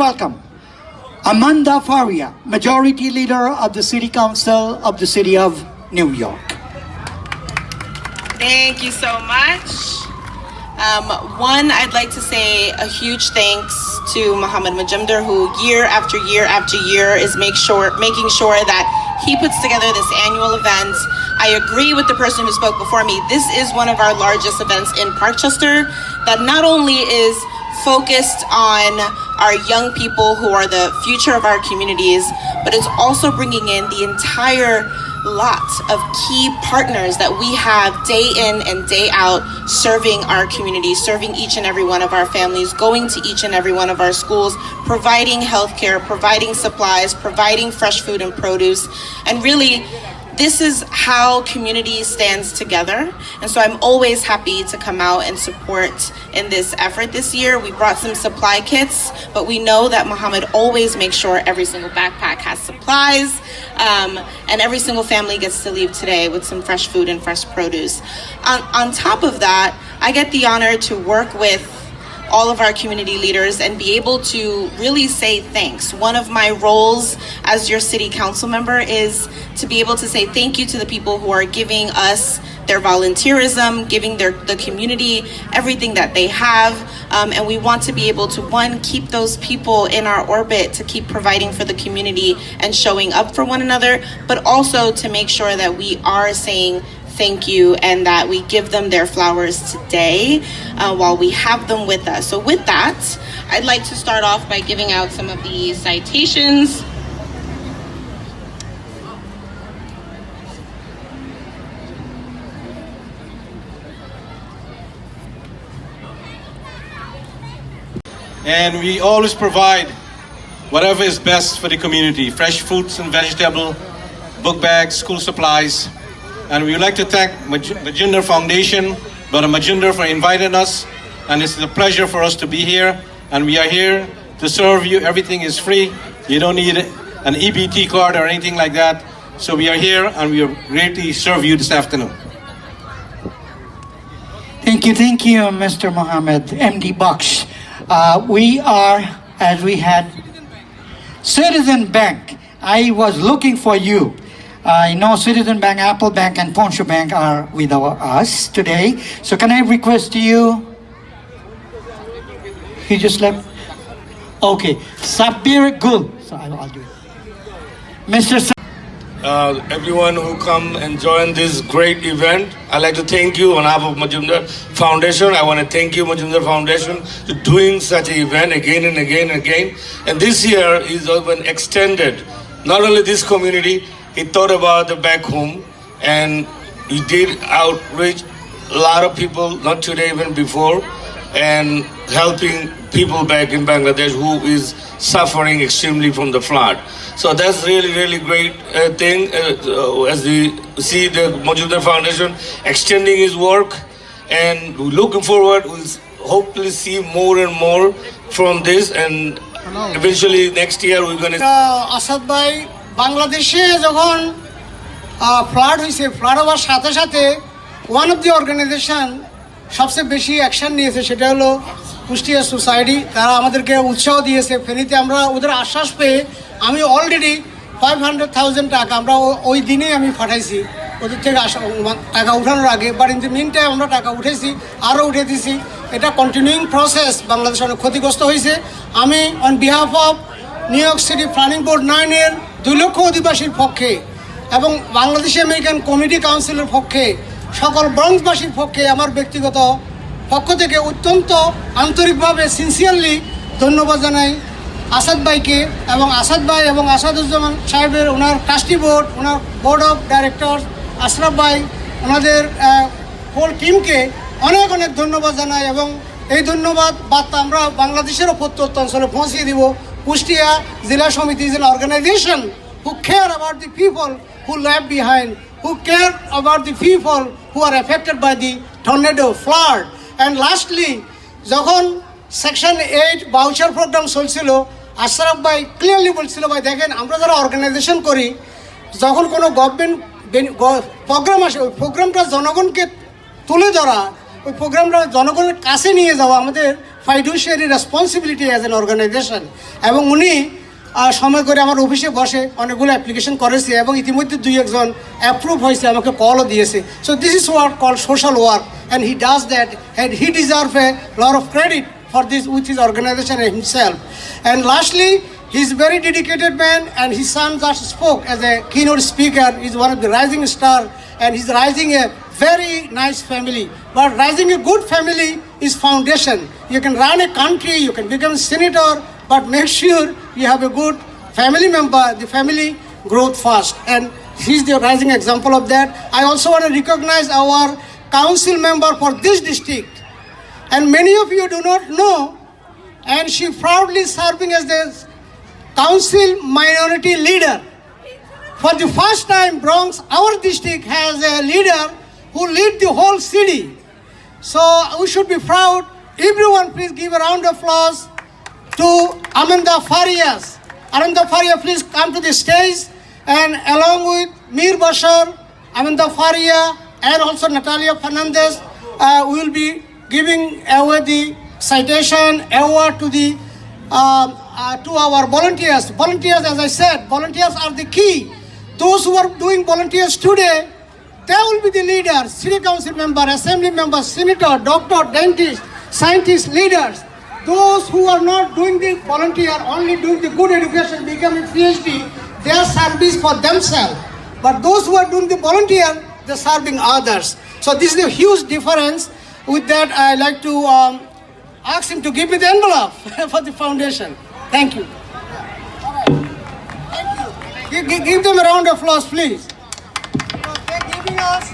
welcome Amanda Faria, Majority Leader of the City Council of the City of New York. Thank you so much. One, I'd like to say a huge thanks to Mojumder, who year after year after year is making sure that he puts together this annual event. I agree with the person who spoke before me. This is one of our largest events in Parkchester that not only is focused on our young people who are the future of our communities, but it's also bringing in the entire lot of key partners that we have day in and day out serving our community, serving each and every one of our families, going to each and every one of our schools, providing healthcare, providing supplies, providing fresh food and produce. And really, this is how community stands together. And so I'm always happy to come out and support in this effort. This year, we brought some supply kits, but we know that Muhammad always makes sure every single backpack has supplies, and every single family gets to leave today with some fresh food and fresh produce. On top of that, I get the honor to work with all of our community leaders and be able to really say thanks. One of my roles as your city council member is to be able to say thank you to the people who are giving us their volunteerism, giving the community everything that they have. And we want to be able to, one, keep those people in our orbit, to keep providing for the community and showing up for one another, but also to make sure that we are saying thank you and that we give them their flowers today while we have them with us. So with that, I'd like to start off by giving out some of the citations. And we always provide whatever is best for the community: fresh fruits and vegetable, book bags, school supplies. And we would like to thank Mojumder Foundation, Brother Mojumder, for inviting us. And it's a pleasure for us to be here. And we are here to serve you. Everything is free. You don't need an EBT card or anything like that. So we are here and we are greatly serve you this afternoon. Thank you, Mr. Mohammed, MD Baksh. We are, as we had, Citizen Bank. I was looking for you. I know Citizen Bank, Apple Bank, and Poncho Bank are with us today. So can I request you? He just left? Okay. Sabir Gul. So I'll do it. Mr. Everyone who come and join this great event, I'd like to thank you on behalf of Mojumder Foundation. I want to thank you, Mojumder Foundation, for doing such an event again and again and again. And this year is even extended. Not only this community, he thought about the back home, and he did outreach a lot of people, not today, even before, and helping people back in Bangladesh who is suffering extremely from the flood. So that's really, really great thing as we see the Mojumder Foundation extending his work, and we're looking forward. We'll hopefully see more and more from this, and eventually next year we're going to... Asad bhai, বাংলাদেশে যখন flood হয়েছে, flood হওয়ার সাথে সাথে one of the organisation সবচেয়ে বেশি action নিয়েছে, সেটা হলো কুষ্টিয়া সোসাইটি। তারা আমাদেরকে উৎসাহ দিয়েছে। ফেনীতে আমরা ওদের আশ্বাস পেয়ে আমি অলরেডি 500,000 টাকা আমরা ওই দিনেই আমি পাঠাইছি ওদের থেকে টাকা উঠানোর আগে। But in the meantime আমরা টাকা উঠেছি, আরও উঠে দিছি। এটা কন্টিনিউইং প্রসেস। বাংলাদেশ অনেক ক্ষতিগ্রস্ত হয়েছে। আমি on behalf of New York city planning board 9-এর 2 লক্ষ অধিবাসীর পক্ষে এবং বাংলাদেশ আমেরিকান কমিউনিটি কাউন্সিলের পক্ষে, সকল ব্রঙ্কসবাসীর পক্ষে আমার ব্যক্তিগত পক্ষ থেকে অত্যন্ত আন্তরিকভাবে সিনসিয়ারলি ধন্যবাদ জানাই আসাদ ভাইকে এবং আসাদ ভাই এবং আসাদুজ্জামান সাহেবের, ওনার ট্রাস্টি বোর্ড, ওনার বোর্ড অফ ডাইরেক্টর আশরাফ ভাই, ওনাদের হোল টিমকে অনেক অনেক ধন্যবাদ জানাই। এবং এই ধন্যবাদ বার্তা আমরা বাংলাদেশেরও প্রত্যন্ত অঞ্চলে পৌঁছিয়ে দিব। কুষ্টিয়া জেলা সমিতি is an organization who care about the people who left behind, who care about the people who are affected by the tornado, flood. And lastly, যখন সেকশন 8 ভাউচার প্রোগ্রাম চলছিল, আশরাফ ভাই ক্লিয়ারলি বলছিল, ভাই দেখেন আমরা যারা অর্গানাইজেশন করি, যখন কোনো গভর্নমেন্ট প্রোগ্রাম আসে, ওই প্রোগ্রামটা জনগণকে তুলে ধরা, ওই প্রোগ্রামটা জনগণের কাছে নিয়ে যাওয়া আমাদের fiduciary responsibility as an organization. এবং উনি সময় করে আমার অফিসে বসে অনেকগুলো অ্যাপ্লিকেশন করেছে এবং ইতিমধ্যে 2-1 অ্যাপ্রুভ হয়েছে, আমাকে কলও দিয়েছে। So this is work call social work, and he does that, and he deserve A lot of credit for this with his organization and himself. And lastly, he's very dedicated man, and his son just spoke as a keynote speaker. He's one of the rising star, and he's rising a very nice family. But rising a good family is foundation. You can run a country, you can become a senator, but make sure you have a good family member, the family growth fast. And he's the rising example of that. I also want to recognize our council member for this district. And many of you do not know, and she proudly serving as the council minority leader. For the first time, Bronx, our district, has a leader who lead the whole city. So we should be proud. Everyone, please give a round of applause to Amanda Farias. Amanda Faria, please come to the stage, and along with Mir Bashar, Amanda Faria, and also Natalia Fernandez, we will be giving away the citation award to the to our volunteers. Volunteers, as I said, volunteers are the key. Those who are doing volunteers today, they will be the leaders, city council member, assembly member, senator, doctor, dentist, scientists, leaders. Those who are not doing the volunteer, only doing the good education, becoming PhD, they are service for themselves. But those who are doing the volunteer, they're serving others. So this is a huge difference. With that, I like to ask him to give me the envelope for the foundation. Thank you. Give them a round of applause, please. They're giving us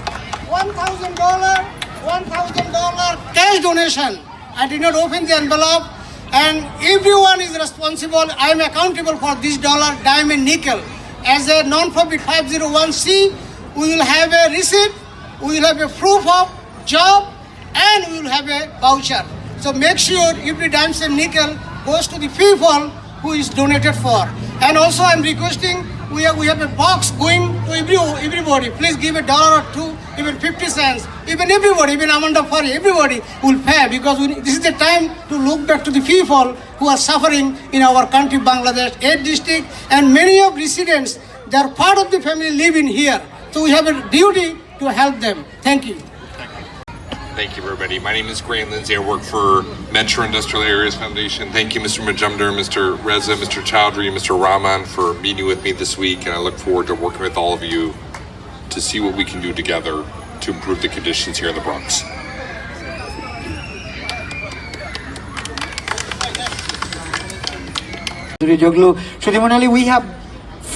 $1,000 cash donation. I did not open the envelope, and everyone is responsible. I am accountable for this dollar, dime, and nickel. As a non-profit 501c, we will have a receipt, we will have a proof of job, and we will have a voucher. So make sure every dime and nickel goes to the people who is donated for. And also I'm requesting, we have a box going to everybody. Please give $1 or $2, even 50 cents. Even everybody, even Amanda Fari, everybody will pay, because this is the time to look back to the people who are suffering in our country, Bangladesh, 8 districts, and many of residents, they are part of the family living here. So we have a duty to help them. Thank you. Thank you, everybody. My name is Grant Lindsay. I work for Metro Industrial Areas Foundation. Thank you, Mr. Mojumder, Mr. Reza, Mr. Chowdhury, Mr. Rahman, for meeting with me this week, and I look forward to working with all of you to see what we can do together to improve the conditions here in the Bronx. Shrimanali, we have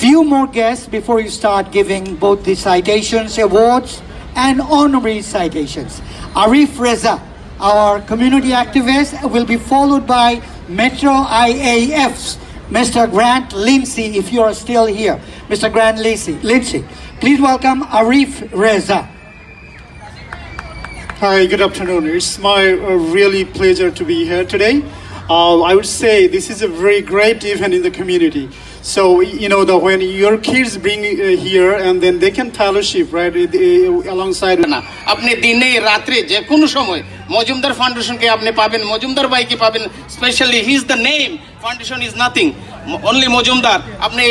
few more guests before you start giving both the citations, awards, and honorary citations. Arif Reza, our community activist, will be followed by Metro IAF's Mr. Grant Lindsay, if you are still here. Mr. Grant Lindsay, please welcome Arif Reza. Hi, good afternoon. It's my really pleasure to be here today. I would say this is a very great event in the community. So, you know, when your kids bring here, and then they can fellowship, right, alongside. আপনি দিনে রাত্রে যে কোনো সময় মজুমদার ফাউন্ডেশনকে আপনি পাবেন, মজুমদার ভাইকে পাবেন। Specially he is the name, foundation is nothing, only Majumdar. আপনি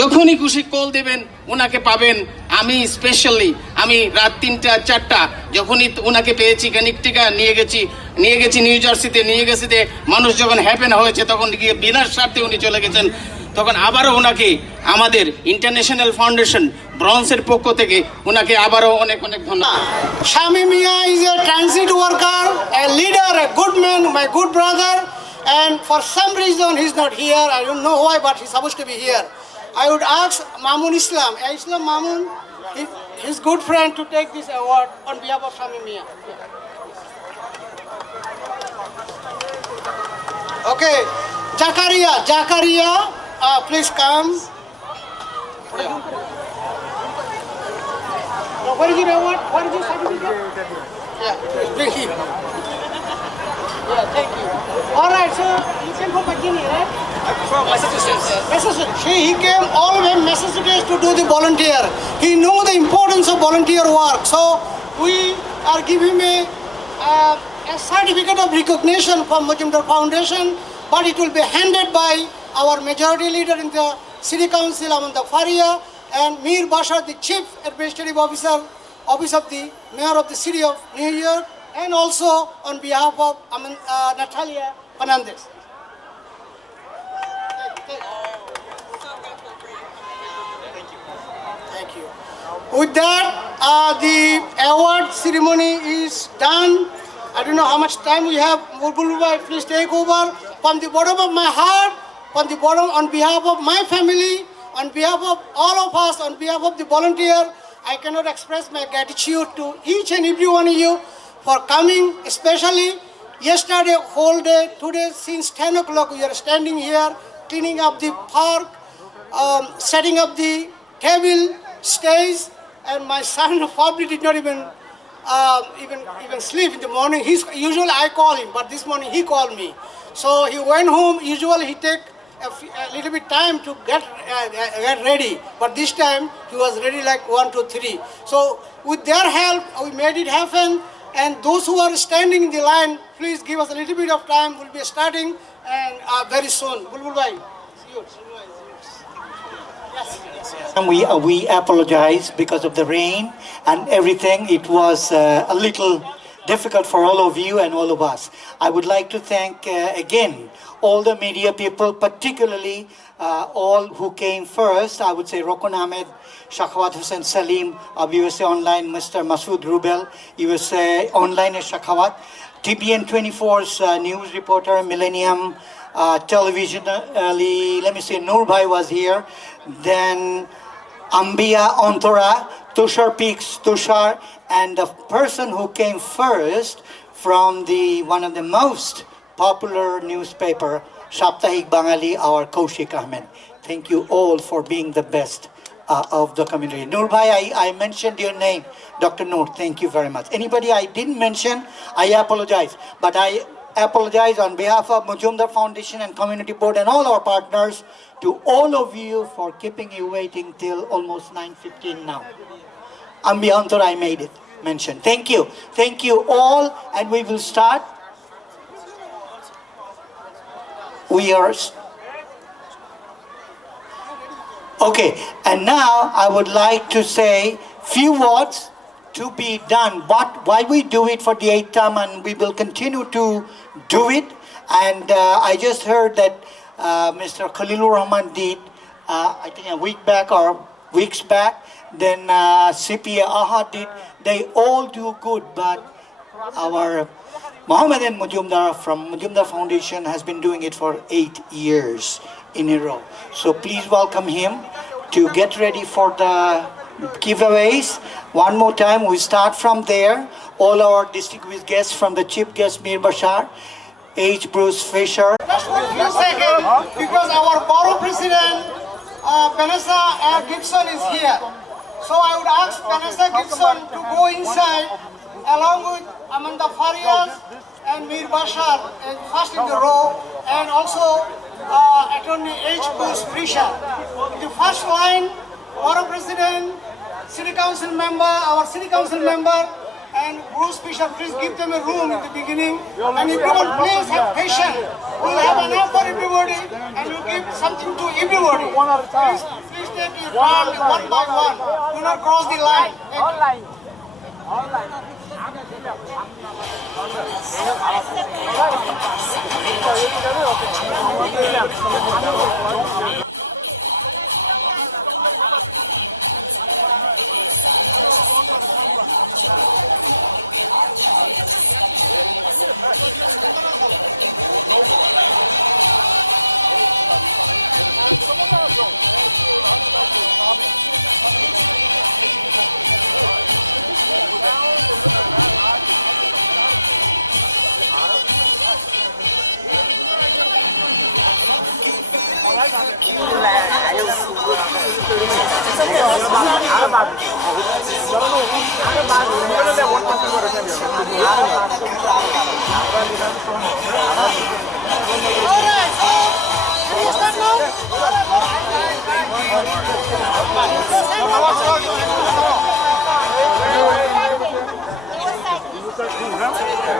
যখনই খুশি কল দেবেন ওনাকে পাবেন। আমি স্পেশালি রাত 3টা 4টা যখনই ওনাকে পেয়েছি, কানেকটিকা নিয়ে গেছি নিউ জার্সিতে, নিয়ে গেছি। মানুষ যখন হ্যাপেন হয়েছে তখন গিয়ে বিনা স্বার্থে উনি চলে গেছেন। তখন আবারও ওনাকে আমাদের ইন্টারন্যাশনাল ফাউন্ডেশন ব্রন্সের পক্ষ থেকে ওনাকে আবারও অনেক অনেক ধন্যবাদ। Shami Mia is a transit worker, a leader, a good man, my good brother, and for some reason he's not here. I don't know why, but he's supposed to be here. I would ask Mamun Islam Mamun, his good friend, to take this award on behalf of Shami Mia. Okay, Jakaria, please come. What is your award? What is your certificate? Yeah, bring him. Yeah, thank you. All right, so you came from Guinea, right? From Massachusetts. Massachusetts. He came all the way from Massachusetts to do the volunteer. He knows the importance of volunteer work. So we are giving him a a certificate of recognition from Mojumder Foundation, but it will be handed by our majority leader in the City Council, Amanda Faria, and Mir Bashar, the Chief Administrative Officer, Office of the Mayor of the City of New York, and also on behalf of Natalia Fernandez. Thank you. With that, the award ceremony is done. I don't know how much time we have. Bulbul, please take over. From the bottom of my heart, on behalf of my family, on behalf of all of us, on behalf of the volunteer, I cannot express my gratitude to each and every one of you for coming, especially yesterday, whole day, today, since 10 o'clock, we are standing here, cleaning up the park, setting up the table, stage, and my son probably did not even sleep in the morning. Usually I call him, but this morning he called me. So he went home. Usually he take a little bit time to get ready, but this time he was ready like 1, 2, 3. So with their help, we made it happen. And those who are standing in the line, please give us a little bit of time. We'll be starting and very soon. Bulbul bhai, it's yours. Yes. We apologize because of the rain and everything. It was a little difficult for all of you and all of us. I would like to thank again all the media people, particularly all who came first. I would say Rokun Ahmed, Shakhwat Hussain Salim of USA Online, Mr. Masood Rubel, USA Online at Shakhwat, TBN 24's news reporter, Millennium television, let me say Noor Bhai was here, then Ambia Ontora, Tushar Peaks, Tushar, and the person who came first from one of the most popular newspaper, Saptahik Bangali, our Kaushik Ahmed. Thank you all for being the best of the community. Noor Bhai, I mentioned your name. Dr. Noor, thank you very much. Anybody I didn't mention, I apologize. But I apologize on behalf of Mojumder Foundation and Community Board and all our partners to all of you for keeping you waiting till almost 9:15 now. Ambiantor, I made it mention. Thank you. Thank you all, and we will start. Okay, and now I would like to say few words to be done. But why we do it for the 8th time, and we will continue to do it. And I just heard that Mr. Khalilur Rahman did, I think a week back or weeks back. Then CPA AHA did. They all do good, but our Mohammedan Mojumder from Mojumder Foundation has been doing it for 8 years in a row. So please welcome him to get ready for the giveaways. One more time, we start from there. All our district with guests from the chief guest Mir Bashar, H. Bruce Fisher. Just for a few seconds, because our borough president, Vanessa Gibson is here. So I would ask Vanessa Gibson to go inside along with Amanda Farias and Mir Bashar first in the row, and also Attorney H. Bruce Fisher. The first line, borough president, city council member, our city council member, and Bruce Fisher, please give them a room in the beginning. And everyone, please have patience. We'll have enough for everybody, and we'll give something to everybody. Please take your turn one by one. Do not cross the line.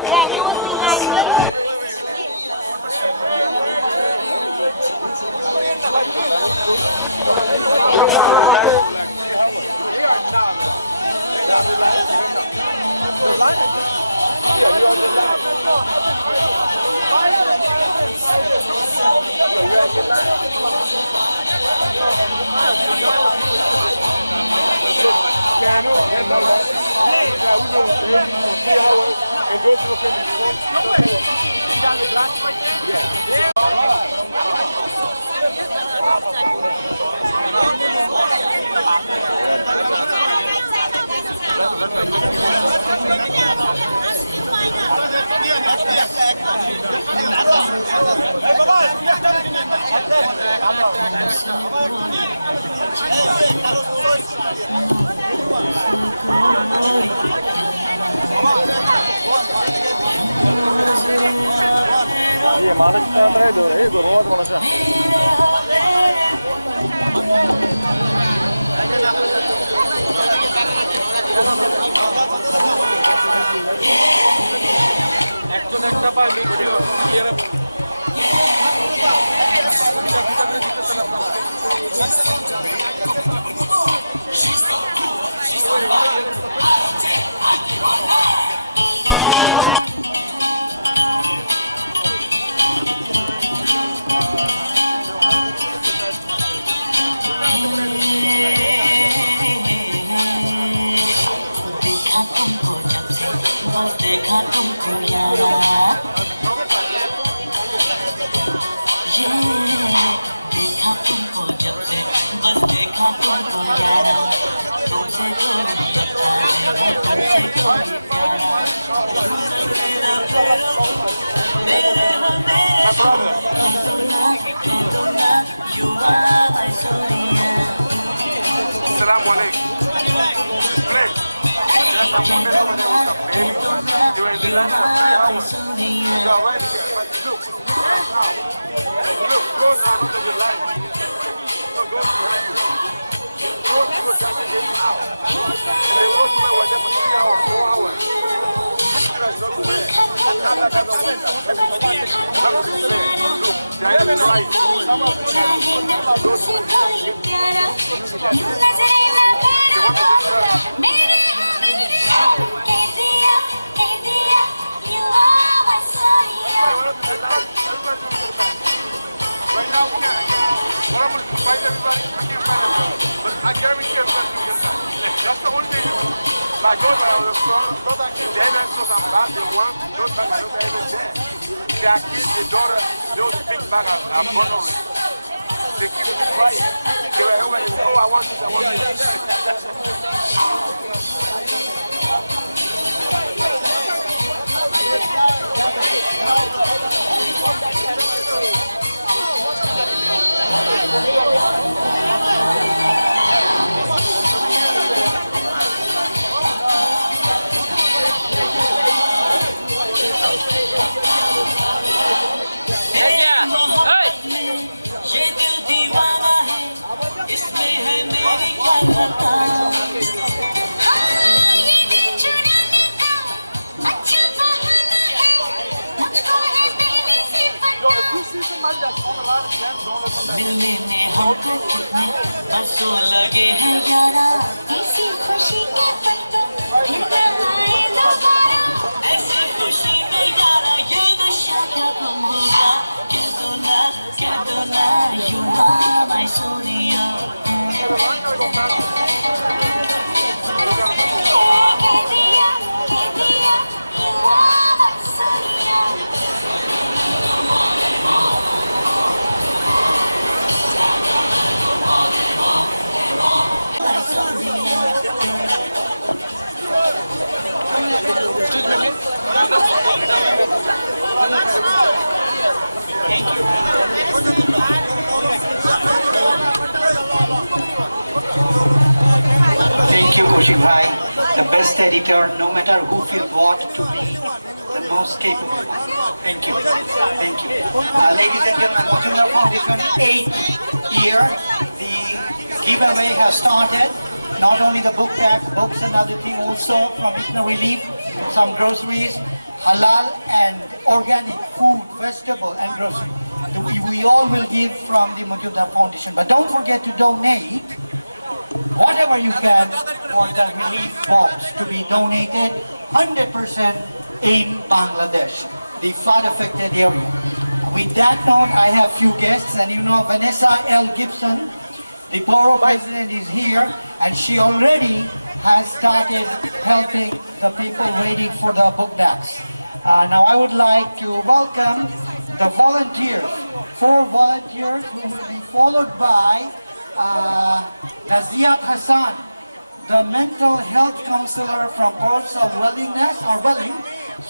Thank you. देखा तुमको यारा ये देखा तुमको जब से बस देखा तुमको यारा तुमसे कोई अच्छा है तुमसे कोई प्यारा मेरा प्यारा मेरे हो मेरे कह दो ना you are my sonia Assalamu alaikum. Great. Yes, I'm going to over there with the baby. During the lunch, you are right here. But look, now. Look, go down to the light. Look, go behind you. Go to the just again now. They go to my water for 3 hours, 4 hours. Look, look there. Look, there is right. मेरे हो मेरे कह दिया you are my sonia Right now, we can't. What I'm going to fight everybody, I can't fight everybody. But I guarantee everybody can get that. That's the only thing. Like those are the strong, those are kids. They don't talk about they want, those back are not even there. Their kids, their daughter, those big back are bothering. They keep it quiet. They were always saying, oh, I want this, I want this. ये दिल दीवाना है इसमें है मेरी क्या खता ये दिल चुराने का अच्छा बहाना है मुझको है पहले से पता मिलने में हमको कितने बरसों लगे हैं यारा इसी खुशी के पत्तों फिर आए दोबारा ऐसी खुशी में यारा ये नशा क्या गुम होगा कह दो ना you are my sonia कह दिया you are my sonia Thank you, Kaushik Bhai, the best editor, no matter who feels what, to be the most capable. Thank you. Thank you. Ladies and gentlemen, Mojumder Foundation 8th year, the giveaway has started. Not only the book pack, books and other things, also from Ikna Relief, some groceries, halal and organic food, vegetable and grocery. we all will give from the Mojumder Foundation. But don't forget to donate whatever you can for the relief box to be donated 100% in Bangladesh, the flood-affected area. With that note, I have few guests, and you know Vanessa L. Gibson, the borough president, is here, and she already has started helping the people waiting for the book bags. Now I would like to welcome the volunteers, 4 volunteers who will be followed by Naziat Hassan, the mental health counselor from Pulse of Willingness or Willing.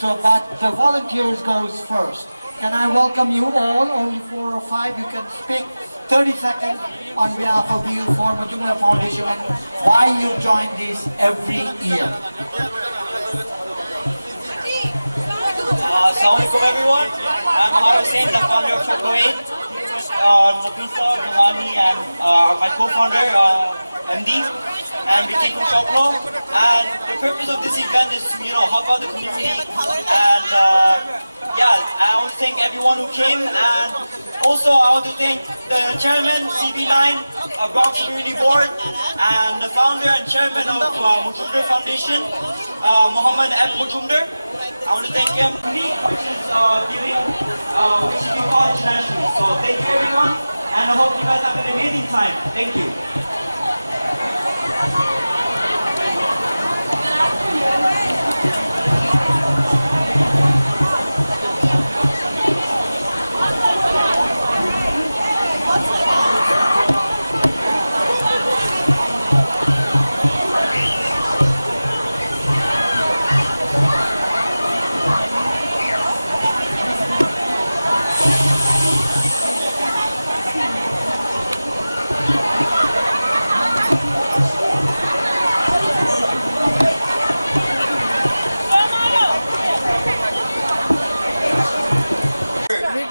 So, but the volunteers goes first. Can I welcome you all? Only 4 or 5. You can speak 30 seconds on behalf of you for Mojumder Foundation and why you join this every year. Assalamualaikum everyone. I'm Muhammad Hussain, the founder of Shopno 8. Nafisa, Mulani, and my co-founder, MD, and we came from Shopno. And the purpose of this event is to, help out the community. And I want to thank everyone who came. And also, I want to thank the chairman, CB9, Bronx Community Board, and the founder and chairman of Mojumder Foundation, Muhammad M. Mojumder. I want to thank him, which is giving, which you can call internationally. So thank you everyone, and I hope you guys have an amazing time. Thank you.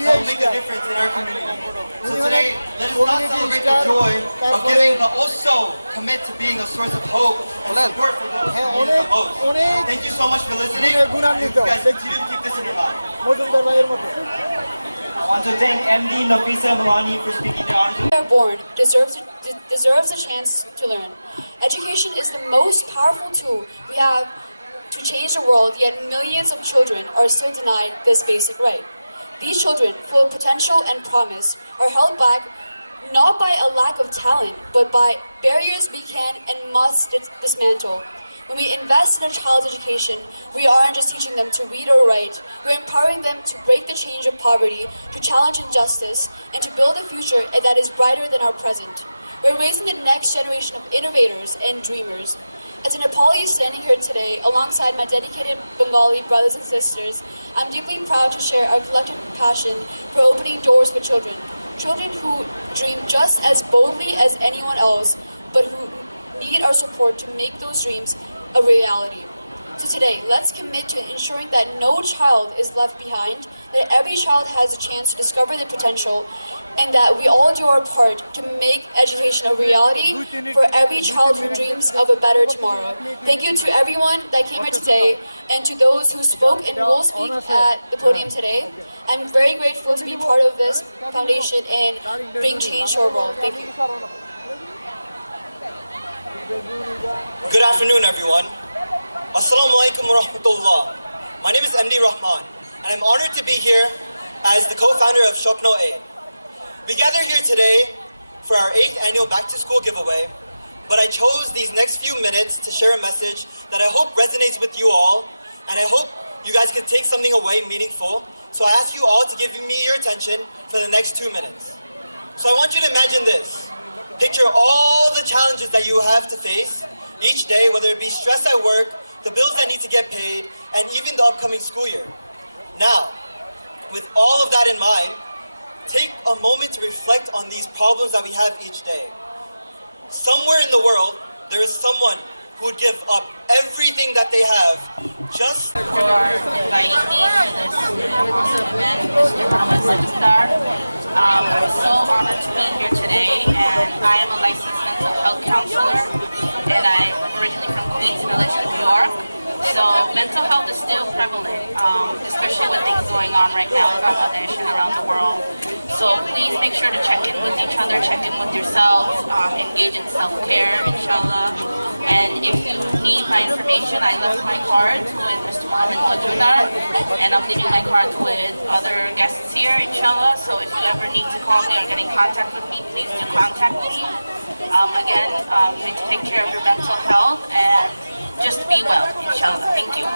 Make a difference in our community. So today, let us not celebrate the joy of giving, but also commit to being a source of hope and support for those who need it the most. Thank you so much for listening. You guys continue to keep this in your mind. I want to thank MD Nafisa Mulani for speaking to our are born deserves a chance to learn. Education is the most powerful tool we have to change the world, yet millions of children are still denied this basic right. These children, full of potential and promise, are held back not by a lack of talent, but by barriers we can and must dismantle. When we invest in a child's education, we aren't just teaching them to read or write, we're empowering them to break the chains of poverty, to challenge injustice, and to build a future that is brighter than our present. We're raising the next generation of innovators and dreamers. As a Nepali standing here today, alongside my dedicated Bengali brothers and sisters, I'm deeply proud to share our collective passion for opening doors for children. Children who dream just as boldly as anyone else, but who need our support to make those dreams a reality. So today, let's commit to ensuring that no child is left behind, that every child has a chance to discover their potential, and that we all do our part to make education a reality for every child who dreams of a better tomorrow. Thank you to everyone that came here today, and to those who spoke and will speak at the podium today. I'm very grateful to be part of this foundation and bring change to our world. Thank you. Good afternoon, everyone. Assalamu alaikum wa rahmatullah. My name is MD Rahman, and I'm honored to be here as the co-founder of Shopno A. We gather here today for our 8th annual Back to School giveaway, but I chose these next few minutes to share a message that I hope resonates with you all, and I hope you guys can take something away meaningful. So I ask you all to give me your attention for the next 2 minutes. So I want you to imagine this. Picture all the challenges that you have to face each day, whether it be stress at work, the bills that need to get paid, and even the upcoming school year. Now, with all of that in mind, take a moment to reflect on these problems that we have each day. Somewhere in the world, there is someone who would give up everything that they have just for inviting me to this awesome event, Mr. Mojumder. We're so honored to be here today, and I am a licensed mental health counselor, and I'm originally from Queens Village, New York. So mental health is still prevalent, especially with things going on right now in Bangladesh and around the world. So please make sure to check in with each other, check in with yourselves, engage in self-care, inshallah. And if you need my information, I left my cards with Mr. Mojumder, and I'm leaving my cards with other guests here, inshallah. So if you ever need to call me or get in contact with me, please do contact me. Again, you need to take care of your mental health and just be well, inshallah. Thank you.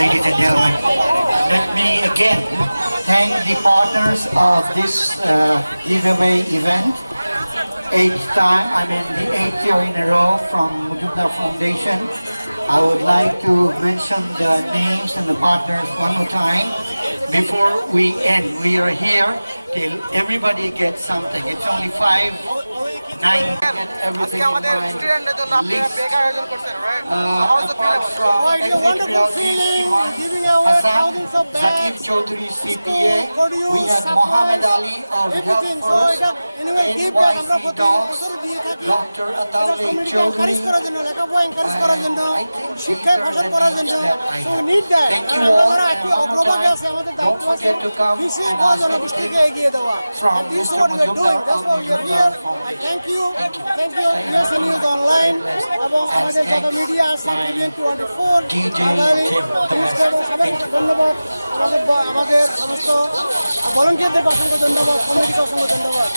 Ladies and gentlemen, let me again thank the partners of this giveaway event. The 8th year in a row from Mojumder Foundation. I would like to mention the names and the partners one more time before we end. We are here till everybody gets something. It's only 5:09 to get everything in my list. Apart from Exit Realty C1, Hassan, Zakir Chaudhary CPA, we have Muhammad Ali of Health First, NYC Dogs, Dr. Ataullah Chaudhary. I think these are the names that I have. Thank you all, and one more time, don't forget to come and ask anything from Mr. Mojumder of Mojumder Foundation. Thank you US News Online এবং আমাদের যত media আছে TVN 24 ধন্যবাদ আমাদের সমস্ত ভলান্টিয়ারদের অসংখ্য ধন্যবাদ কমিটিকে অসংখ্য ধন্যবাদ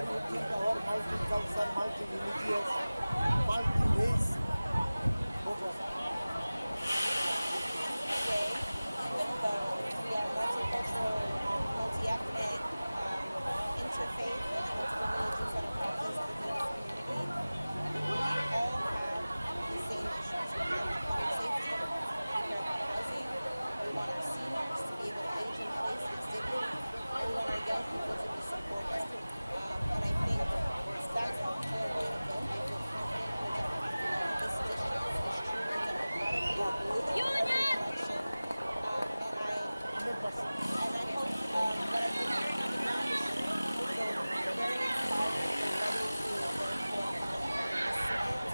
where you think our multicultural, multi-religious, multi-race. We are multicultural, multi-ethnic, interfaith, and multiple religions that are practiced within this community. We all have the same issues. We care about public safety, we care about housing, we want our seniors to be able to age in place with dignity, and we want our young people to be supported. And I think that's a four-way event. I feel confident that this district is truly democratic. We are moving in the right direction. And I hope that I can also very excited and ready to therefore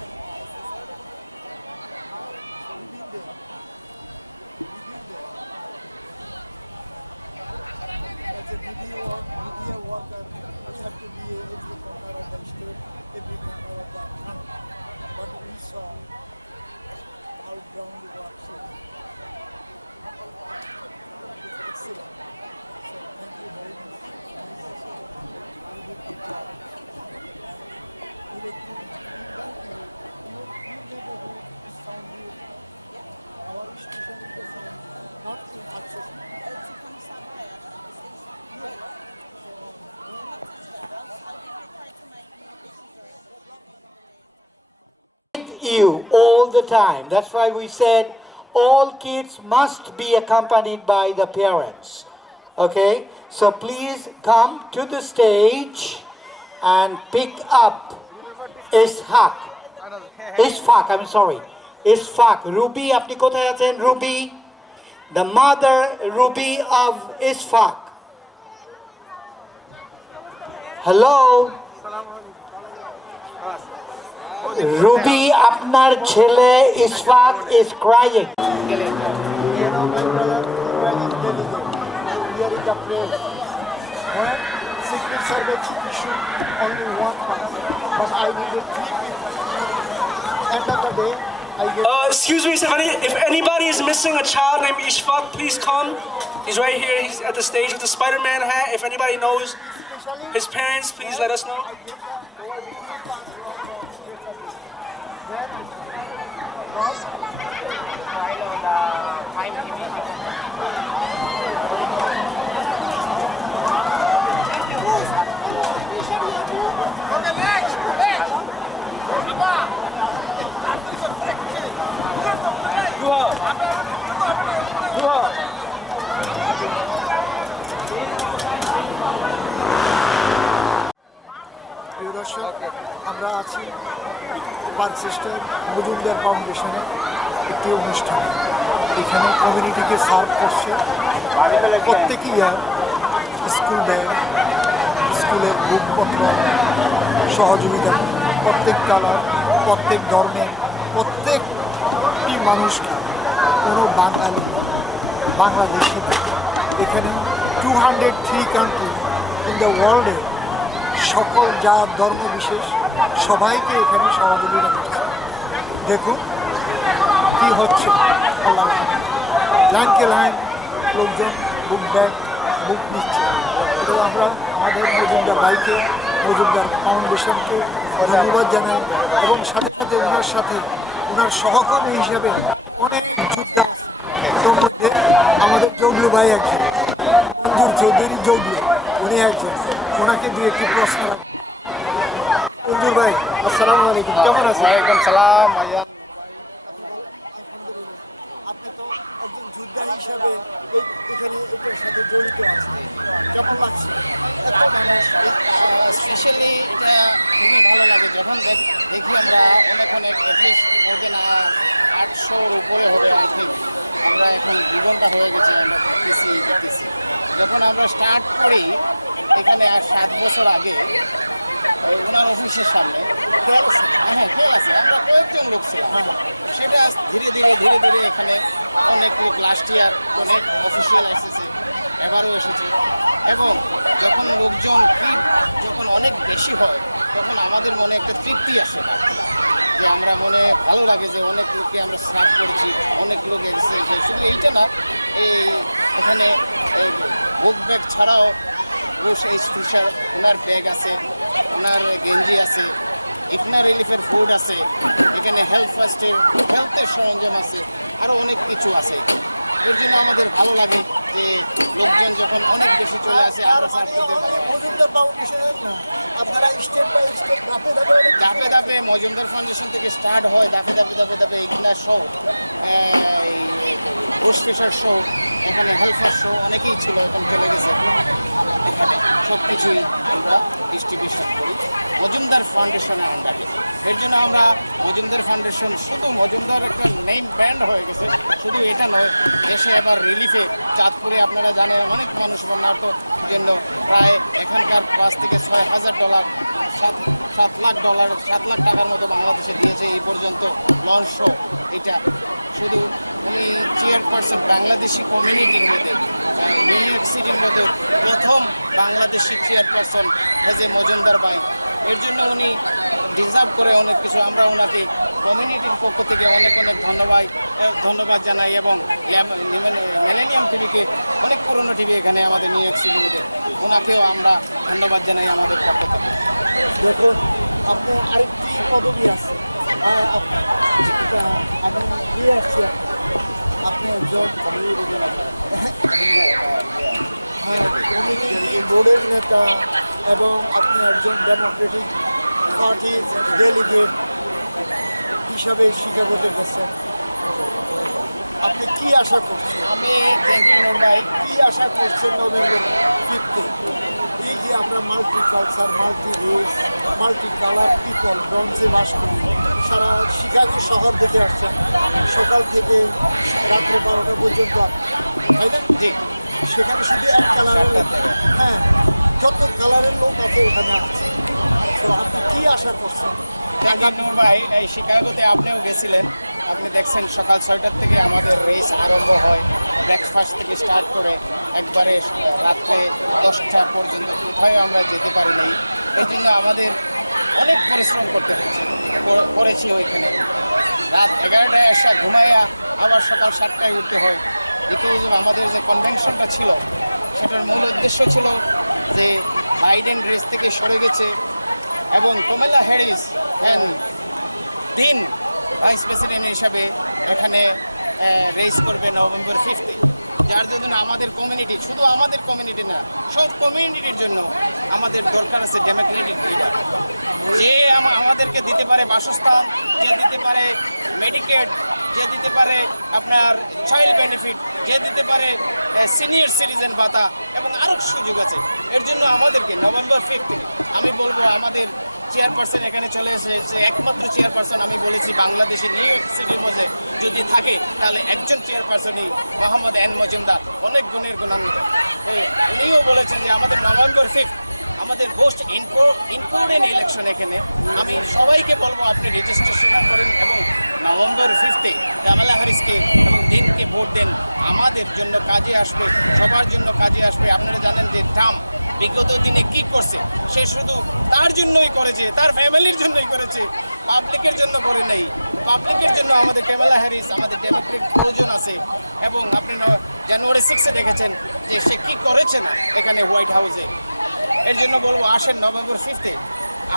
symbolize this order. As a media worker, we have to be able to corner of the state, every corner of the country. But we saw how ground work through. It's excellent. So thank you very much. You did good job. You did good. You neighborhood sound good. Our station is the same. Not inaccessible. You all the time. That's why we said all kids must be accompanied by the parents. Okay? So please come to the stage and pick up Ishaq. I'm sorry. Ishaq. Ruby, apni kothay achen? Ruby. The mother, Ruby of Ishaq. Hello? Ruby, apnar chele Ishaq is crying. You know, my brother, we are intelligent. We are in the press. When Secret Service issued only one pass, but I needed 3 people. End of the day, I get... excuse me, if anybody is missing a child named Ishfaq, please come. He's right here. He's at the stage with the Spider-Man hat. If anybody knows his parents, please let us know. প্রিয় দর্শক, আমরা আছি park sister Majumdar ফাউন্ডেশনে একটি অনুষ্ঠান। এখানে কমিউনিটিকে serve করছে প্রত্যেক ইয়ার স্কুল ব্যাগ, স্কুলের বুকপত্র, সহযোগিতা প্রত্যেক কালার, প্রত্যেক ধর্মের, প্রত্যেকটি মানুষকে, কোনো বাঙালি বাংলাদেশি এখানে 203 কান্ট্রি ইন দ্য ওয়ার্ল্ডে সকল জাত ধর্ম বিশেষ সবাইকে এখানে সহযোগিতা করছে। দেখুন কি হচ্ছে, আল্লাহ লাইনকে লাইন লোকজন বুক ব্যাগ বুক নিচ্ছে। তো আমরা আমাদের মজুমদার ভাইকে, মজুমদার ফাউন্ডেশনকে ধন্যবাদ জানাই এবং সাথে সাথে ওনার সহকর্মী হিসেবে অনেক যোদ্ধা আছে। তোর মধ্যে আমাদের জগলু ভাই একজন, মঞ্জুর চৌধুরী জগলু, উনি একজন। ওনাকে দিয়ে একটি প্রশ্ন রাখবো। মঞ্জুর ভাই, আসসালামু আলাইকুম, কেমন আছেন? ওয়ালাইকুম সালাম। আপনি তো একজন যোদ্ধা হিসাবে এখানে এটার সাথে জড়িত আছেন, কেমন লাগছে? এত মানুষ, স্পেশালি এটা খুবই ভালো লাগে যখন দেখি আমরা অনেক অ্যাটলিস্ট মোর দেন 800-র উপরে হবে। আই থিঙ্ক আমরা এখন 2 ঘন্টা হয়ে গেছি আমরা দেখতেছি। যখন আমরা স্টার্ট করি এখানে 7 বছর আগে ওনার অফিসের সামনে, হ্যাঁ খেয়াল আছে, আমরা কয়েকজন লোক ছিলাম। সেটা ধীরে ধীরে এখানে অনেক লোক, লাস্ট ইয়ার অনেক অফিসিয়াল এসেছে, এবারও এসেছে। এবং যখন লোকজন যখন অনেক বেশি হয় তখন আমাদের মনে একটা তৃপ্তি আসে, যে আমরা মনে ভালো লাগে যে অনেক লোককে আমরা সার্ভ করেছি, অনেক লোক এসেছে। যে শুধু এইটা না, এখানে বুক ব্যাগ ছাড়াও রোশ এইচ ফিশার ওনার ব্যাগ আছে, আপনার গেঞ্জি আছে, ইফনা রিলিফের ফুড আছে, এখানে হেলথের সরঞ্জাম আছে, আরও অনেক কিছু আছে। এর জন্য আমাদের ভালো লাগে যে লোকজন যখন অনেক বেশি চলে আসে আমরা সার্ভ করতে পারি। ধাপে ধাপে মজুমদার ফাউন্ডেশন থেকে স্টার্ট হয়, ধাপে এগুলা শো, ঘোষ ফিশার শো, এখানে হেলফার শো অনেকেই ছিল, এখন চলে গেছে। এখানে সব কিছুই আমরা ডিস্ট্রিবিউশন করি মজুমদার ফাউন্ডেশনের আন্ডারে। এর জন্য আমরা মজুমদার ফাউন্ডেশন শুধু মজুমদার একটা নেম ব্র্যান্ড হয়ে গেছে। শুধু এটা নয়, দেশে এবার রিলিফে চাঁদপুরে আপনারা জানেন অনেক মানুষ বন্যার্থ জন্য প্রায় এখানকার $5 থেকে $6,000 $7 লাখ টাকার মতো বাংলাদেশে দিয়েছে এই পর্যন্ত লঞ্চ শো। এটা শুধু উনি চেয়ারপারসন বাংলাদেশি কমিউনিটির মধ্যে, নিউ ইয়র্ক সিটির মধ্যে প্রথম বাংলাদেশি চেয়ারপারসন হয়েছে মজুমদার ভাই। এর জন্য উনি ডিজার্ভ করে অনেক কিছু। আমরা ওনাকে কমিউনিটির পক্ষ থেকে অনেক ধন্যবাদ জানাই এবং মিলেনিয়াম টিভিকে, অনেক পুরনো টিভি এখানে আমাদের নিউ ইয়র্ক সিটির মধ্যে, ওনাকেও আমরা ধন্যবাদ জানাই আমাদের পক্ষ থেকে। দেখুন, আপনার আরেকটি পদবি আছে, আমি দিয়ে আসছি, আপনি একজন বোর্ডের নেতা এবং আপনি একজন ডেমোক্রেটিক পার্টির ডেলিগেট হিসাবে শিকাগোতে গেছেন। আপনি কি আশা করছেন? আমি থ্যাংক ইউ নূর ভাই। কি আশা করছেন নভেম্বর 5 এই যে আমরা multi culture, multi race, multi colour people ব্রঞ্জে বাস করি, সারা শিকাগো শহর দেখে আসছেন সকাল থেকে রাত্রে 12টা পর্যন্ত, তাই না? জি। সেখানে শুধু এক কালারের, হ্যাঁ, যত কালারের লোক আছে এখানে আছে। তো আপনি কি আশা করছেন? থ্যাংক ইউ নূর ভাই। এই শিকাগোতে আপনিও গেছিলেন, আপনি দেখছেন সকাল 6টার থেকে আমাদের রেস আরম্ভ হয়, ব্রেকফাস্ট থেকে স্টার্ট করে একবারে রাত্রে 10টা পর্যন্ত কোথাও আমরা যেতে পারি নাই। এর জন্য আমাদের অনেক পরিশ্রম করতে হয়েছে, করেছি। ওইখানে রাত 11টায় আসা ঘুমাইয়া আবার সকাল 7টায় উঠতে হয়। বিকজ আমাদের যে কনভেনশনটা ছিল সেটার মূল উদ্দেশ্য ছিল যে বাইডেন রেস থেকে সরে গেছে এবং কমলা হ্যারিস দিন ভাইস প্রেসিডেন্ট হিসাবে এখানে রেস করবে নভেম্বর 5, যার জন্য আমাদের কমিউনিটি, শুধু আমাদের কমিউনিটি না, সব কমিউনিটির জন্য আমাদের দরকার আছে ডেমোক্রেটিক লিডার, যে আমাদেরকে দিতে পারে বাসস্থান, যে দিতে পারে মেডিকেড, যে দিতে পারে আপনার চাইল্ড বেনিফিট, যে দিতে পারে সিনিয়র সিটিজেন ভাতা এবং আরও সুযোগ আছে। এর জন্য আমাদেরকে নভেম্বর 5 আমি বলবো আমাদের চেয়ারপারসন এখানে চলে এসেছে, একমাত্র চেয়ারপারসন আমি বলেছি বাংলাদেশের নিউ ইয়র্ক সিটির মধ্যে যদি থাকে তাহলে একজন চেয়ারপারসনই মোহাম্মদ এন মজুমদার, অনেক গুণের গুণান্বিত। উনিও বলেছেন যে আমাদের নভেম্বর 5 আমাদের মোস্ট ইম্পর্টেন্ট ইলেকশন। এখানে আমি সবাইকে বলবো আপনি রেজিস্ট্রেশন করেন এবং নভেম্বর 5 কামালা হ্যারিসকে এবং দিনকে ভোট দেন। আমাদের জন্য কাজে আসবে, সবার জন্য কাজে আসবে। আপনারা জানেন যে ট্রাম্প বিগত দিনে কি করছে, সে শুধু তার জন্যই করেছে, তার ফ্যামিলির জন্যই করেছে, পাবলিকের জন্য করে নেই। পাবলিকের জন্য আমাদের কামালা হ্যারিস, আমাদের ডেমোক্রেট প্রয়োজন আছে। এবং আপনি জানুয়ারি 6 দেখেছেন যে সে কি করেছে না এখানে হোয়াইট হাউসে। এর জন্য বলবো আসেন নভেম্বর 5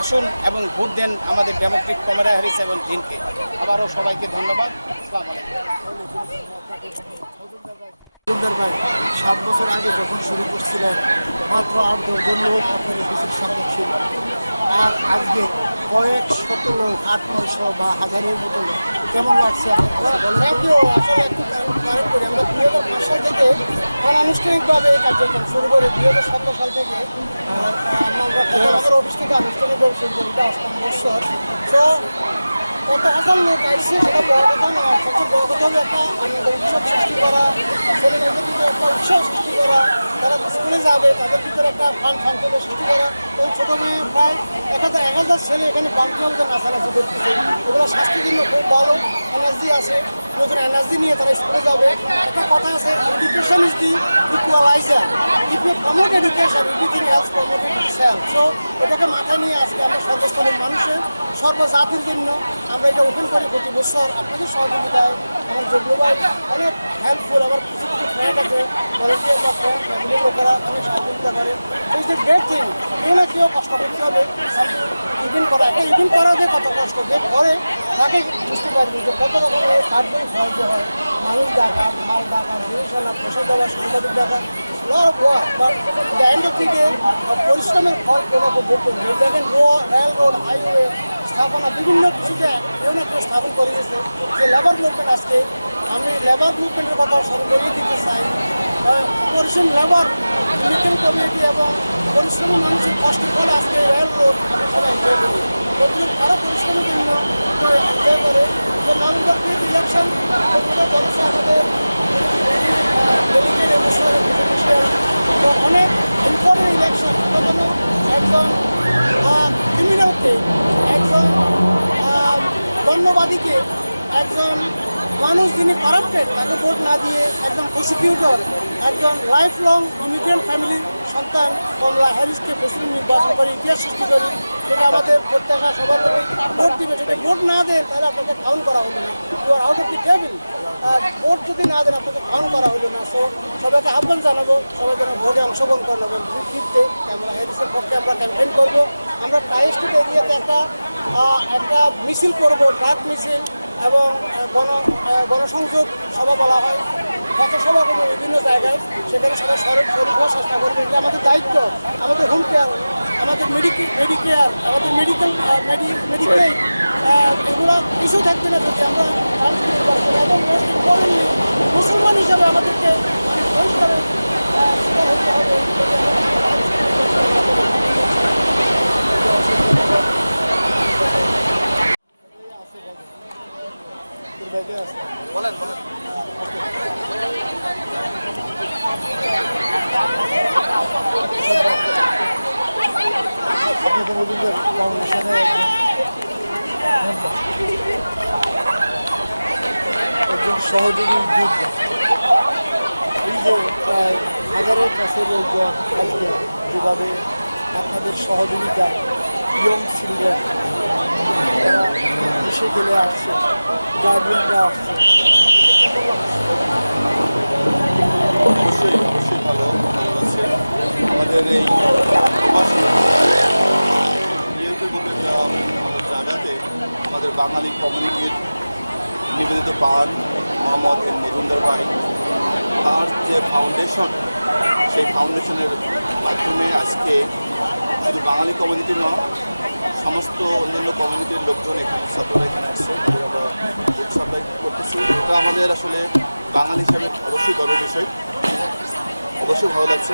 আসুন এবং ভোট দেন আমাদের ডেমোক্রেট কামালা হ্যারিস এবং দিনকে। আবারও সবাইকে ধন্যবাদ। আসসালামু মজুমদার ভাই 7 বছর আগে যখন শুরু করছিলেন মাত্র 8-10 লোক আপনার অফিসের সামনে ছিল, আর আজকে কয়েক শত লোক, 800-900 বা হাজারের মতো লোক, কেমন লাগছে? আসলে একটু কারেক্ট করি, আমরা 2005 সাল থেকে অনানুষ্ঠানিকভাবে এই কার্যক্রম শুরু করি। 2017 সাল থেকে আমাদের অফিস থেকে আনুষ্ঠানিকভাবে শুরু করি, 8 বছর। তো কত হাজার লোক আসছে সেটা বড় কথা নয়, সবচেয়ে বড় কথা হলো একটা উৎসব সৃষ্টি করা, ছেলেমেয়েদের ভিতরে একটা উৎসব সৃষ্টি করা, তারা স্কুলে যাবে তাদের ভিতরে একটা ফান্ড সৃষ্টি করা। ওই ছোটো মেয়ে প্রায় 1000 ছেলে এখানে বাংলাদেশে নাচানাচি করতেছে, ওগুলো স্বাস্থ্যের জন্য খুব ভালো, এনার্জি আছে, নতুন এনার্জি নিয়ে তারা স্কুলে যাবে। একটা কথা আছে, education is the equaliser, if you promote education everything else promoted itself. So এটাকে মাথায় নিয়ে আজকে আমরা সর্বস্তরের মানুষের, সর্বজাতির জন্য আমরা এটা ওপেন করি প্রতি বছর। আপনাদের সহযোগিতায় আমার যোগ্য ভাই অনেক হেল্পফুল, আবার কিছু কিছু ফ্রেন্ড আছে ভলেন্টিয়ার বা ফ্রেন্ড ফ্যামিলির লোকেরা অনেক সহযোগিতা করে। It's the great thing. কেউ না কেউ কষ্ট করতে হবে ইভেন্ট করা। একটা ইভেন্ট করা যে কত কষ্ট, যে করে তাকে বুঝতে পারবে যে কত রকমের কার্যক্রম সাহায্য হয়। মানুষ ডাকা, মাল ডাকা, জিনিস আনা, পোশাক দেওয়া, সাংবাদিক ডাকা, lot of work, but at the end of the day, পরিশ্রমের ফল কোনোকে দেখতে হবে। দেখেন রেল রোড, হাইওয়ে স্থাপনা বিভিন্ন কিছুতে কেউ না কেউ স্থাপন করে গেছে। যে লেবার মুভমেন্ট আজকে, আমি লেবার মুভমেন্টের কথা স্মরণ করিয়ে দিতে চাই। পরিশ্রম লেবার মিলিটারি কমিউনিটি এবং পরিশ্রমী মানুষের কষ্টের ফলে আজকে রেল রোড আমি সবাই এনজয় করি। প্রতিদিন আরও পরিশ্রমের জন্য এনজয় করে। তো নভেম্বর 8 ইলেকশন বলছে আমাদের ডেলিগেট এবছর অনেক ইম্পর্টেন্ট ইলেকশন। প্রথমে একজন ক্রিমিনালকে, একজন বর্ণবাদীকে, একজন মানুষ যিনি কারাপ্টেড তাকে ভোট না দিয়ে একজন প্রসিকিউটর, একজন লাইফ লং ইমিগ্রেন্ট ফ্যামিলির সন্তান কমলা হ্যারিসকে প্রেসিডেন্ট নির্বাচন করে ইতিহাস সৃষ্টি করি। সেটা আমাদের প্রত্যাশা সবার ভোট দিবে। সেটা ভোট না দেন তাহলে আপনাকে ফাউন্ড করা হলো না। You are out of the table. Vote যদি না দেন আপনাকে ফাউন্ড করা হলো না। সো সবাইকে আহ্বান জানাবো, সবাই যেন ভোটে অংশগ্রহণ করে নেবেন। ফিফতে কমলা হ্যারিসের পক্ষে আমরা ক্যাম্পেইন করবো। আমরা ট্রাইস্টেড এরিয়াতে একটা মিছিল করবো, ট্রাক মিছিল এবং গণসংযোগ সভা বলা হয়, পথসভা করবো বিভিন্ন জায়গায়। সেখানে সবাই শরীর হওয়ার চেষ্টা করবো। এটা আমাদের দায়িত্ব। আমাদের হোম কেয়ার, আমাদের মেডিকেয়ার, আমাদের মেডিকেল এগুলো কিছু থাকবে না যদি আমরা এবং মোস্ট ইম্পর্টেন্টলি মুসলমান হিসাবে আমাদেরকে করে সেটা হতে হবে। বলেন আপনাদের মজুমদার ফাউন্ডেশনের একজন সহযোগী যুদ্ধ। এই যে প্রায় হাজারের কাছে লোকজন আজকে যেভাবে আপনাদের সহযোগিতা, ইয়ং চিলড্রেন দেশে গেলে আসছে, গার্ডিয়ানরা আসছে, অবশ্যই অবশ্যই ভালো আছে। আমাদের এই জায়গাতে আমাদের বাঙালি কমিউনিটির নিবেদিত পান মোহাম্মদ মজুমদার ভাই, তার যে ফাউন্ডেশন, সেই ফাউন্ডেশনের মাধ্যমে আজকে শুধু বাঙালি কমিউনিটি নয়, সমস্ত অন্যান্য কমিউনিটির লোকজন এখানে সকলে এখানে আসছে, আমরা সাপ্লাই করতেছি। এটা আমাদের আসলে বাঙালি হিসাবে অবশ্যই গর্বের বিষয়, অবশ্যই ভালো লাগছে।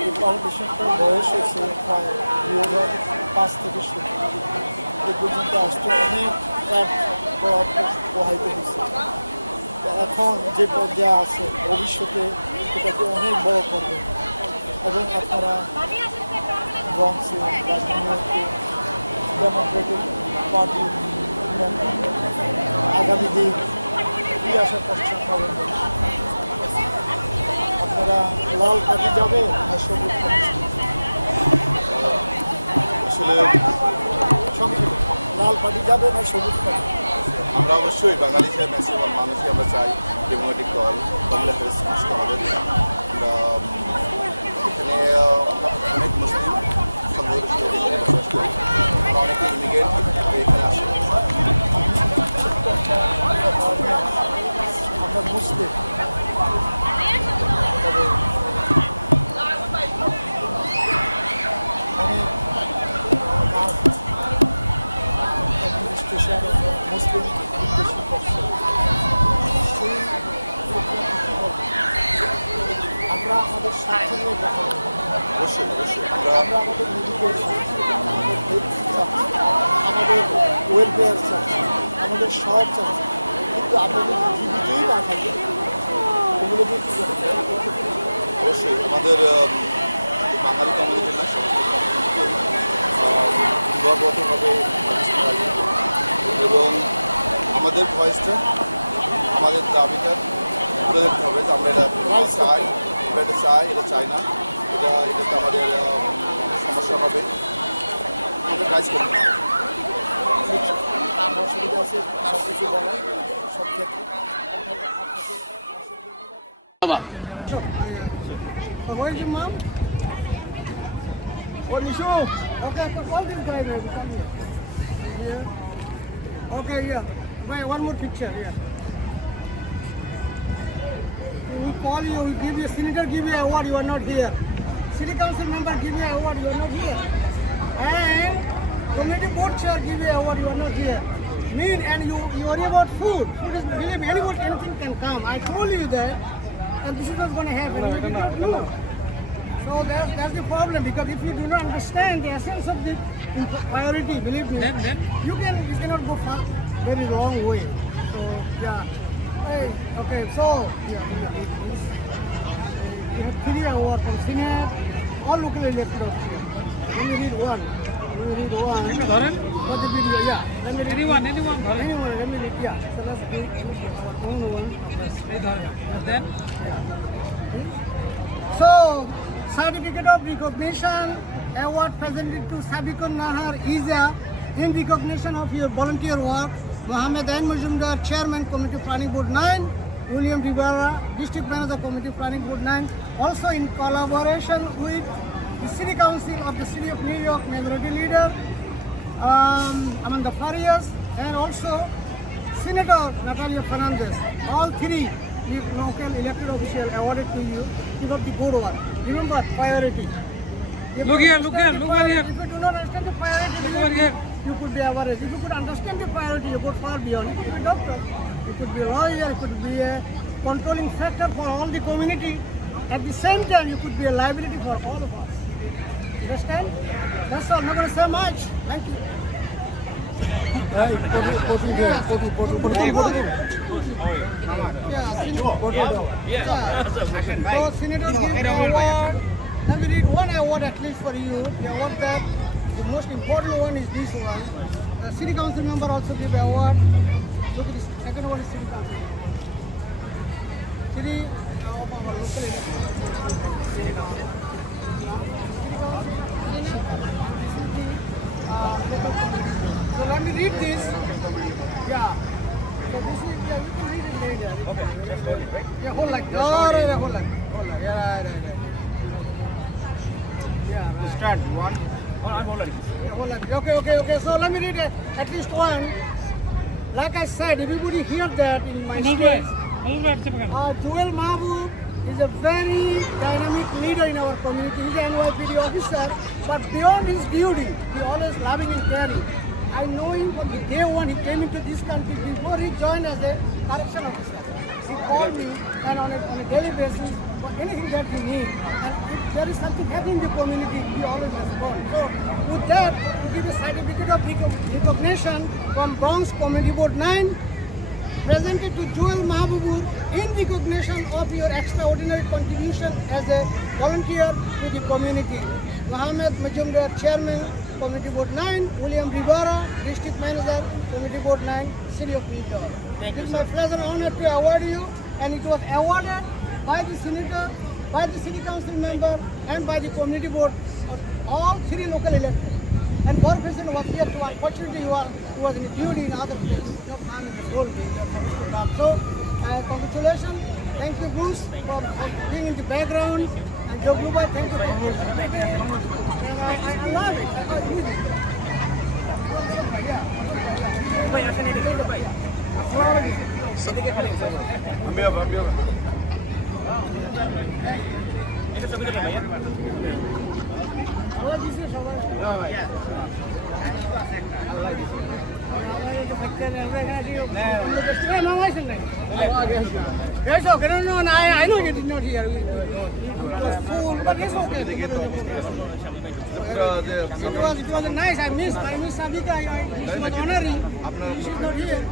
এই ফাউন্ডেশনটার বয়স হচ্ছে প্রায় 2005 থেকে শুরু এ পর্যন্ত আসতে অনেক প্রভাবিত হয়েছে। এখন যে পর্যায়ে আছে ভবিষ্যতে এটাকে অনেক বড় করবে এবং আপনারা ব্রঙ্কসে বা নিউইয়র্কে ডেমোক্রেটিক পার্টি আগামী দিন কী আশা করছেন নভেম্বর? আপনারা লাল পার্টি যাবে না সবুজ পার্টি? আসলে সংক্ষেপে লাল পার্টি যাবে না সবুজ পার্টি? আমরা অবশ্যই বাঙালি হিসেবে ম্যাক্সিমাম মানুষই আমরা চাই ডেমোক্রেটিক দল, কমলা হ্যারিস আসতে আমাদের। আমরা এখানে অনেক মুসলিম সংগঠিত অনেকে ইমিগ্রেন্ট এখানে আসে। আমরা মুসলিম, তবে অনেক অ্যাডমিনিস্ট্রেশন মুসলিম বিদ্বেষী করছে। সেই আমরা আমাদের স্বার্থ নিয়ে কথা বলবো। অবশ্যই অবশ্যই আমরা আমাদের মেডিকেল চাচ্ছি, আমাদের হেলথ চাচ্ছি, আমাদের ওয়েলফেয়ার চাচ্ছি, আমাদের সব চাচ্ছি। কিন্তু আমরা যদি জীবিতই না থাকি ওগুলোকে কী করতে হবে? অবশ্যই আমাদের বাঙালি কমিউনিটি না বিভাগগতভাবে এবং আমাদের ভয়েসটা, আমাদের দাবিটা তুলে ধরতে হবে যে আমরা এটা চাই, আমরা এটা চাই, এটা চাই না, এটাতে আমাদের সমস্যা হবে, আমাদের কাজ করতে হবে। তার অসুবিধা আছে তার কিছু বলার সব ক্ষেত্রে So where is your mom? What is you? Okay, call this guy, baby. Come here. Yeah. Okay, yeah. Wait, one more picture. Yeah. We call you, we give you, senator give you award, you are not here. City council member give you award, you are not here. And community board chair give you award, you are not here. And you worry about food. Food is, believe me, anybody, anything can come. I told you that, and this is what's going to happen. You did not know. So that's the problem, because if you do not understand the essence of the priority, believe me, then you cannot go far, very wrong way. So yeah. Hey, okay, so yeah, you have 3 awards from senior, all local elected officials. Then you need one. You need one. For the video, yeah. Anyone. Anyone, let me look, yeah. So let's do one. Yes, then? So, certificate of recognition, award presented to Sabikun Nahar Iza in recognition of your volunteer work. Mohammed Mojumder, Chairman, Committee Planning Board 9. William Rivera, District Manager, Committee Planning Board 9. Also in collaboration with the City Council of the City of New York, Minority Leader, Amanda Farias, and also Senator Natalia Fernandez. All 3 local elected officials awarded to you because the good work. Remember, priority. Look here, look over here. If you do not understand the priority, Look over here. you could be average. If you could understand the priority, you go far beyond. You could be a doctor, you could be a lawyer, you could be a controlling factor for all the community. At the same time, you could be a liability for all of us. Understand? That's all. I'm not going to say much. Thank you. Hey, So, Senator, give an award. Let me read one award at least for you. The award that the most important one is this one. The City Council member also give award. Look at this. Second one is City Council. City of our local So let me read this. Yeah. So this is the okay, just hold it, right? Yeah, hold like this. Oh, right, hold like. Yeah, right. Start one. I'm holding. Okay. So let me read at least one. Like I said, everybody hear that in my speech. Joel Mahbub is a very dynamic leader in our community. He's an NYPD officer, but beyond his duty, he always loving his daddy. I know him from the day one he came into this country. Before he joined as a correction officer, he called me and on a daily basis for anything that we need. And if there is something happening in the community, we always respond. So with that, we give a certificate of recognition from Bronx Community Board 9, presented to Joel Mahbubur in recognition of your extraordinary contribution as a volunteer to the community. Mohammed Mojumder, Chairman, Committee Board 9, William Rivera, District Manager, Committee Board 9, City of New York. It is my pleasure and honor to award you, and it was awarded by the Senator, by the City Council member, and by the Community Board, all 3 local elected. And one person was here to, unfortunately, he was in duty in other place. So, congratulations. Thank you, Bruce, for being in the background. And Joe Bluba, thank you. Yes, okay. No, I know you did not hear. It was full, but it's okay. It was nice. I miss Sabita. She was honoring. She's not here.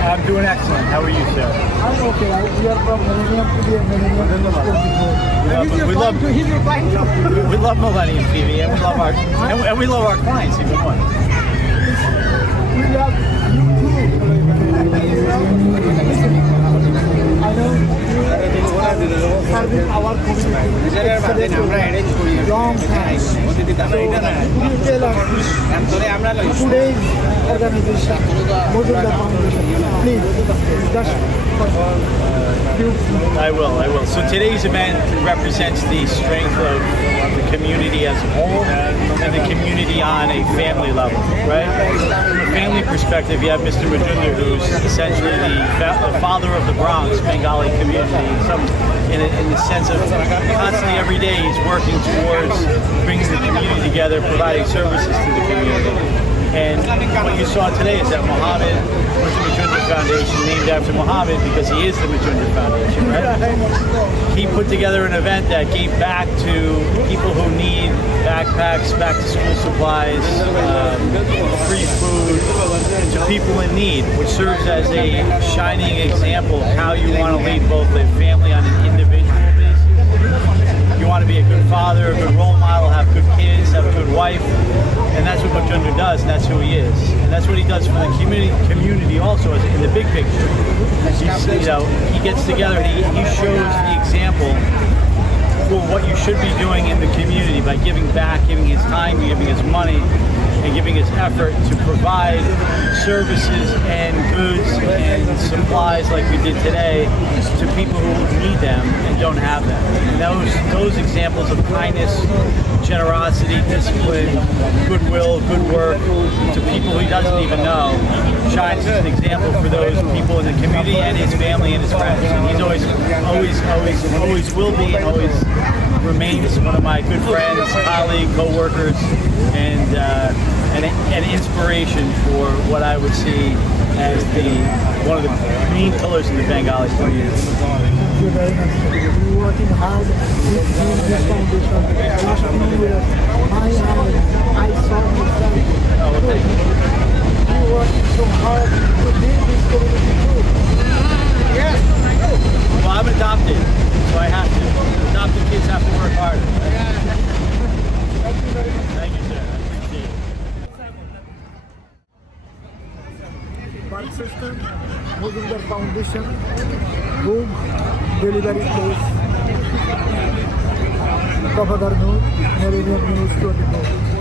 I'm doing excellent. How are you, sir? I'm okay. We are from Millennium. money in TV, and we love our clients even more. Serving our community long time. Today's organization, Mojumder Foundation, please, just for I will. So today's event represents the strength of the community as a whole and the community on a family level, right? From a family perspective, you have Mr. Mojumder, who's essentially the father of the Bronx Bengali community. In the sense of constantly every day he's working towards bringing the community together, providing services to the community. And what you saw today is that Mohammed was the Mojumder Foundation, named after Mohammed because he is the Mojumder Foundation, right? He put together an event that gave back to people who need backpacks, back to school supplies, free food, to people in need, which serves as a shining example of how you want to lead both a family on an individual basis. You want to be a good father, a good role model, have good kids, have a good wife, and that's what Mojumder does, and that's who he is. And that's what he does for the community also, in the big picture. He gets together and he shows the example for what you should be doing in the community by giving back, giving his time, giving his money, and giving his effort to provide services and goods and supplies like we did today to people who need them and don't have them. And those examples of kindness, generosity, discipline, goodwill, good work to people he doesn't even know shines as an example for those people in the community and his family and his friends. And he's always will be and always remains one of my good friends, colleagues, co-workers, and an inspiration for what I would see as one of the main pillars in the Bengali community. Thank you very much. We working hard with this foundation. Last 2 years, I saw myself. We working so hard to build this community too. Yes. Well, I'm adopted, so I have to. Adopted kids have to work hard. Thank you, sir. I appreciate it. One system, Mojumder Foundation, good delivery place, Millennium News 20.